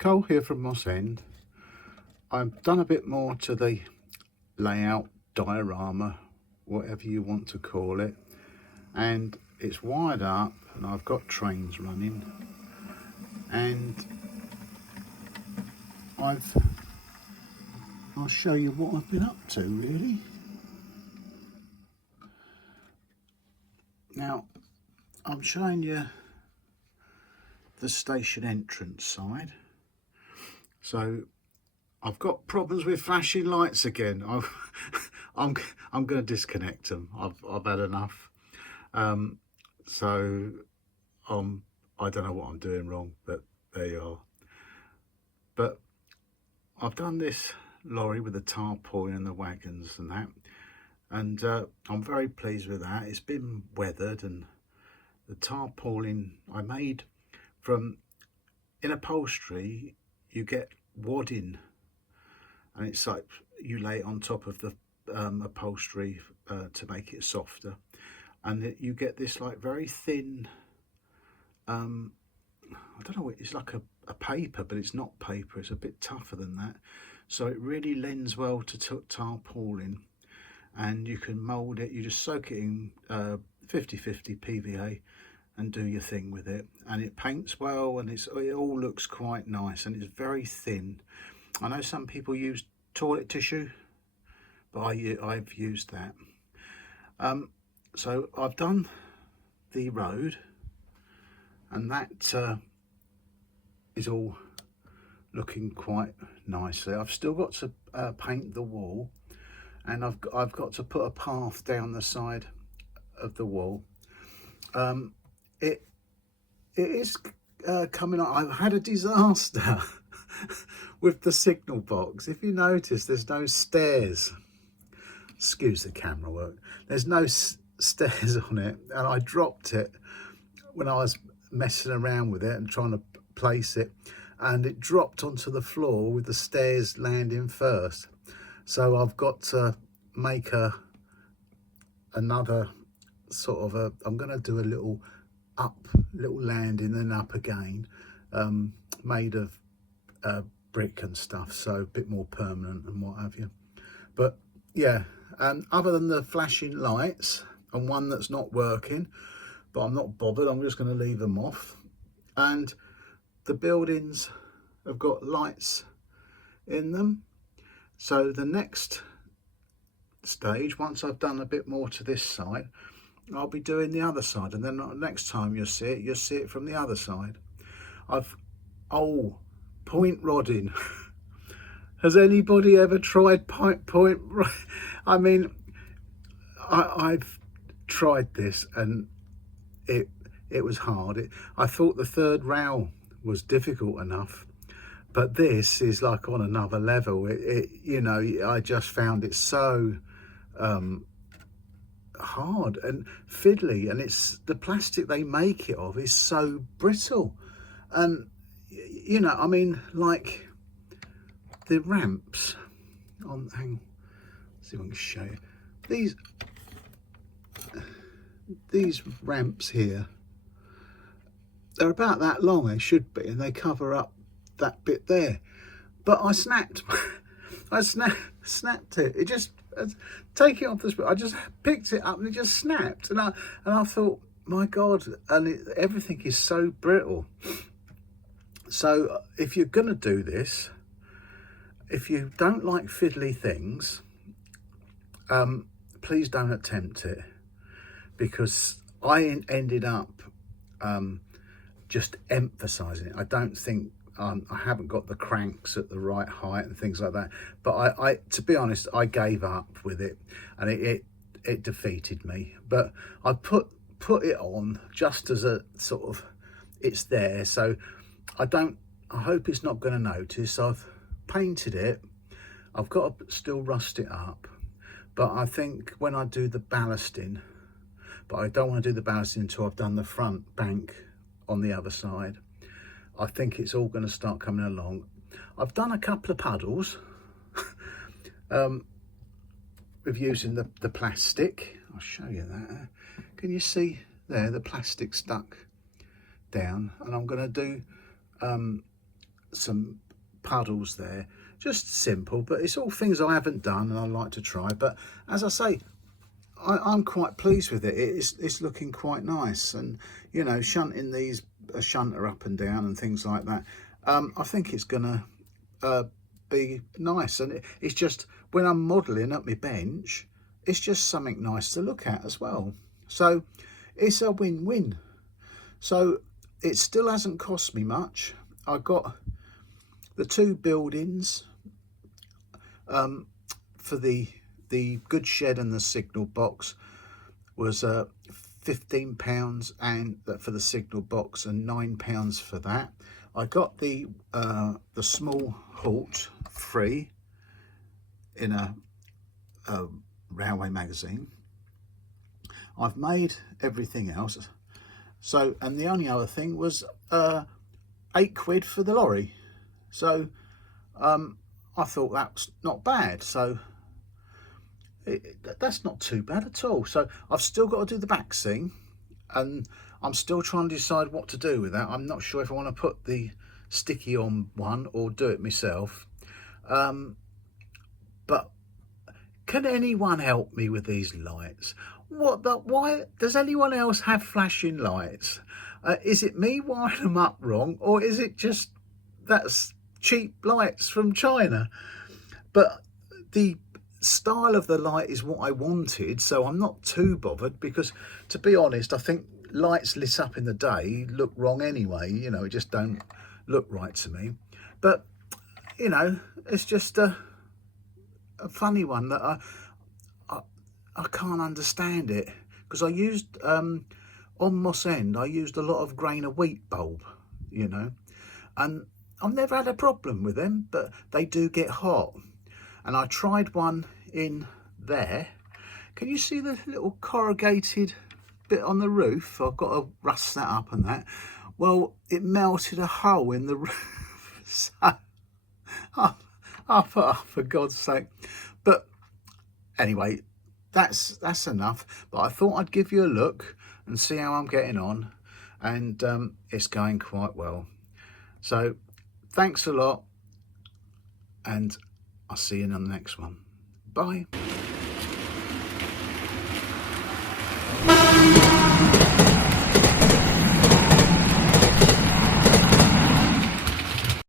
Cole here from Moss End. I've done a bit more to the layout, diorama, whatever you want to call it, and it's wired up and I've got trains running, and I'll show you what I've been up to really. Now I'm showing you the station entrance side. So I've got problems with flashing lights again. I'm going to disconnect them. I've had enough. So I don't know what I'm doing wrong, but there you are. But I've done this lorry with the tarpaulin and the wagons and that, and I'm very pleased with that. It's been weathered, and the tarpaulin I made from, in upholstery you get wadding, and it's like you lay it on top of the upholstery to make it softer, and you get this like very thin, I don't know, it's like a paper, but it's not paper, it's a bit tougher than that, so it really lends well to tarpaulin. And you can mould it, you just soak it in 50/50 PVA and do your thing with it, and it paints well, and it all looks quite nice, and it's very thin. I know some people use toilet tissue, but I've used that. So I've done the road, and that is all looking quite nicely. I've still got to paint the wall, and I've got to put a path down the side of the wall. It is coming on. I've had a disaster with the signal box. If you notice, there's no stairs. Excuse the camera work. There's no stairs on it, and I dropped it when I was messing around with it and trying to place it, and it dropped onto the floor with the stairs landing first. So I've got to make another sort of I'm going to do a little landing, then up again, made of brick and stuff, so a bit more permanent and what have you. But yeah, and other than the flashing lights and one that's not working, but I'm not bothered, I'm just going to leave them off. And the buildings have got lights in them. So the next stage, once I've done a bit more to this side, I'll be doing the other side, and then next time you'll see it from the other side. Point rodding. Has anybody ever tried point? I mean, I've tried this, and it was hard. I thought the third rail was difficult enough, but this is like on another level. You know, I just found it so hard and fiddly, and it's the plastic they make it of is so brittle, and you know, I mean, like the ramps on, see if I can show you these ramps here. They're about that long, they should be, and they cover up that bit there. But I snapped it. It just, take it off the spot. I just picked it up and it just snapped. And I thought, my God, and everything is so brittle. So if you're gonna do this, if you don't like fiddly things, please don't attempt it, because I ended up just emphasizing it. I don't think I haven't got the cranks at the right height and things like that, but I to be honest, I gave up with it, and it defeated me. But I put it on just as a sort of, it's there, so I hope it's not going to notice. I've painted it. I've got to still rust it up, but I think when I do the ballasting, but I don't want to do the ballasting until I've done the front bank on the other side. I think it's all going to start coming along. I've done a couple of puddles with using the plastic. I'll show you that. Can you see there, the plastic stuck down? And I'm going to do some puddles there, just simple, but it's all things I haven't done and I like to try. But as I say, I'm quite pleased with it. It's looking quite nice, and you know, shunting these a shunter up and down and things like that, I think it's gonna be nice. And it's just, when I'm modelling up my bench, it's just something nice to look at as well. So it's a win-win. So it still hasn't cost me much. I got the 2 buildings for the good shed and the signal box was £15, and for the signal box, and £9 for that. I got the small halt free in a railway magazine. I've made everything else. So, and the only other thing was £8 for the lorry. So I thought that's not bad. So that's not too bad at all. So I've still got to do the back seam, and I'm still trying to decide what to do with that. I'm not sure if I want to put the sticky on one or do it myself. But can anyone help me with these lights? Why does anyone else have flashing lights? Is it me wiring them up wrong, or is it just that's cheap lights from China? But the style of the light is what I wanted, so I'm not too bothered, because to be honest, I think lights lit up in the day look wrong anyway. You know, it just don't look right to me. But you know, it's just a funny one that I can't understand it, because I used on Moss End, I used a lot of grain of wheat bulb, you know, and I've never had a problem with them, but they do get hot. And I tried one in there. Can you see the little corrugated bit on the roof? I've got to rust that up and that. Well, it melted a hole in the roof. So I thought, oh, for God's sake. But anyway, that's enough. But I thought I'd give you a look and see how I'm getting on, and it's going quite well. So thanks a lot, and I'll see you in the next one. Bye.